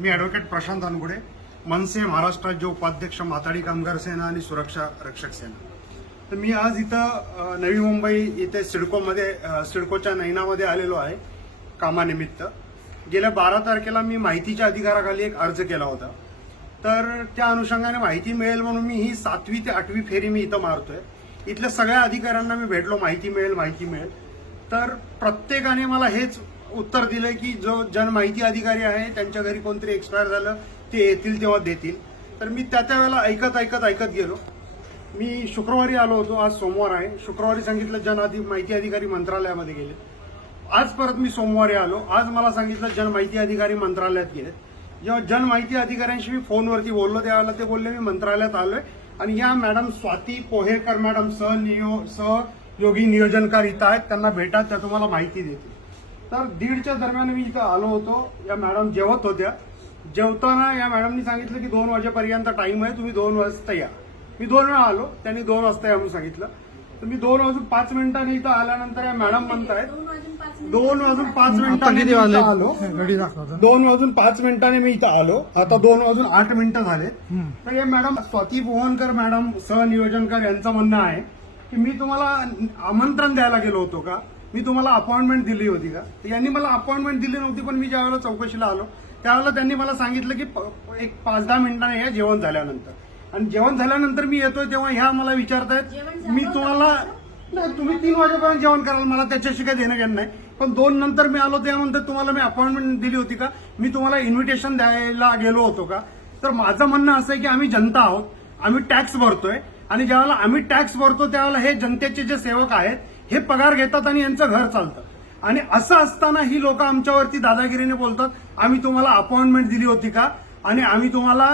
मी advocate Prashant अनगुडे मनसे महाराष्ट्र राज्य उपाध्यक्ष माताडी कामगार सेना आणि सुरक्षा रक्षक सेना. तर मी आज इथं नवी मुंबई इथे सिडकोमध्ये सिडकोच्या नैनामध्ये आलेलो आहे कामानिमित्त. गेल्या बारा तारखेला मी माहितीच्या अधिकाराखाली एक अर्ज केला होता. तर त्या अनुषंगाने माहिती मिळेल म्हणून मी ही सातवी ते आठवी फेरी मी इथं मारतोय. इथल्या सगळ्या अधिकाऱ्यांना मी भेटलो माहिती मिळेल माहिती मिळेल. तर प्रत्येकाने मला हेच उत्तर दिलं की जो जनमाहिती अधिकारी आहे त्यांच्या घरी कोणतरी एक्सपायर झालं ते येतील तेव्हा देतील. तर मी त्या त्या वेळेला ऐकत ऐकत ऐकत गेलो. मी शुक्रवारी आलो होतो आज सोमवार आहे. शुक्रवारी सांगितलं जन अधि माहिती अधिकारी मंत्रालयामध्ये गेले. आज परत मी सोमवारी आलो. आज मला सांगितलं जनमाहिती अधिकारी मंत्रालयात गेले जेव्हा जनमाहिती अधिकाऱ्यांशी मी फोनवरती बोललो त्यावेळेला ते बोलले मी मंत्रालयात आलोय. आणि या मॅडम स्वाती पोहेकर मॅडम सहनियो सहयोगी नियोजनकार इथं आहेत. त्यांना भेटा त्या तुम्हाला माहिती देतील. तर दीडच्या दरम्यान मी इथं आलो होतो. या मॅडम जेवत होत्या. जेवताना या मॅडमनी सांगितलं की दोन वाजेपर्यंत टाइम आहे तुम्ही दोन वाजता या. मी दोन वेळा आलो त्यांनी दोन वाजता या म्हणून सांगितलं. तर मी दोन वाजून पाच मिनिटांनी इथं आल्यानंतर या मॅडम म्हणतायत दोन वाजून पाच दोन वाजून पाच मिनिटांनी मी इथं आलो. दोन वाजून पाच मिनिटांनी मी इथं आलो. आता दोन वाजून आठ मिनिटं झाले. तर हे मॅडम स्वाती पोहनकर मॅडम सहनियोजनकर यांचं म्हणणं आहे की मी तुम्हाला आमंत्रण द्यायला गेलो होतो का? मी तुम्हाला अपॉइंटमेंट दिली होती का? यांनी मला अपॉइंटमेंट दिली नव्हती पण मी ज्यावेळेला चौकशीला आलो त्यावेळेला त्यांनी मला सांगितलं की एक पाच दहा मिनिटांनी या जेवण झाल्यानंतर. आणि जेवण झाल्यानंतर मी येतोय तेव्हा ह्या मला विचारतायत मी तुम्हाला नाही तुम्ही तीन वाजेपर्यंत जेवण कराल मला त्याच्याशी काही देणं घेणं नाही. पण दोन नंतर मी आलो त्यानंतर तुम्हाला मी अपॉइंटमेंट दिली होती का? मी तुम्हाला इन्व्हिटेशन द्यायला गेलो होतो का? तर माझं म्हणणं असं आहे की आम्ही जनता आहोत आम्ही टॅक्स भरतोय. आणि ज्यावेळेला आम्ही टॅक्स भरतो त्यावेळेला हे जनतेचे जे सेवक आहेत हे पगार घेतात आणि यांचं घर चालतं. आणि असं असताना ही लोक आमच्यावरती दादागिरीने बोलतात आम्ही तुम्हाला अपॉइंटमेंट दिली होती का? आणि आम्ही तुम्हाला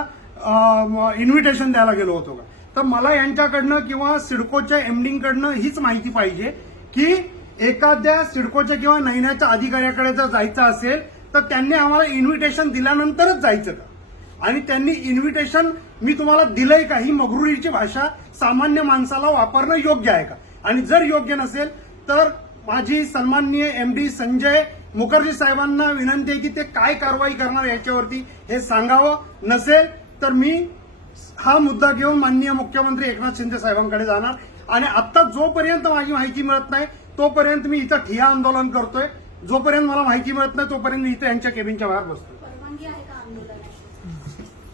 इन्व्हिटेशन द्यायला गेलो होतो का? तर मला यांच्याकडनं किंवा सिडकोच्या एमडींकडनं हीच माहिती पाहिजे की एखाद्या सिडकोच्या किंवा नैन्याच्या अधिकाऱ्याकडे जर जायचं असेल तर त्यांनी आम्हाला इन्व्हिटेशन दिल्यानंतरच जायचं का? आणि त्यांनी इन्व्हिटेशन मी तुम्हाला दिलंय का? ही मगरुरीची भाषा सामान्य माणसाला वापरणं योग्य आहे का? आणि जर योग्य नसेल तर माझी सन्माननीय एम डी संजय मुखर्जी साहेबांना विनंती आहे की ते काय कारवाई करणार याच्यावरती हे सांगावं. नसेल तर मी हा मुद्दा घेऊन माननीय मुख्यमंत्री एकनाथ शिंदे साहेबांकडे जाणार. आणि आता जोपर्यंत माझी माहिती मिळत नाही तोपर्यंत मी इथं ठिया आंदोलन करतोय. जोपर्यंत मला माहिती मिळत नाही तोपर्यंत मी इथं यांच्या केबिनच्या बाहेर बसतोय.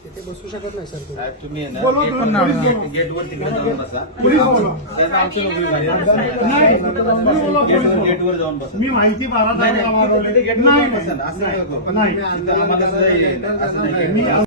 तिथे बसू शकत नाही सर तुम्ही. साहेब, तुम्ही आहे ना, बोलवा, गेट- बोलवा, पोलीस गेट- बोलवा. गेटवर तिकडे जाऊन बसा पोलीस बोलवा. त्यात आमचे लोक उभे आहेत. नाही, तुम्ही बोलवा, पोलीस गेटवर- बोलवा. गेटवर जाऊन बसा मी माहिती बारा नाही, नाही, तारखेला तिथे- तिथे मागवली. गेटवर नाही जाऊन बसा ना, असं नाही. नाही तिथं आम्हाला सुद्धा हे- असं नाही मी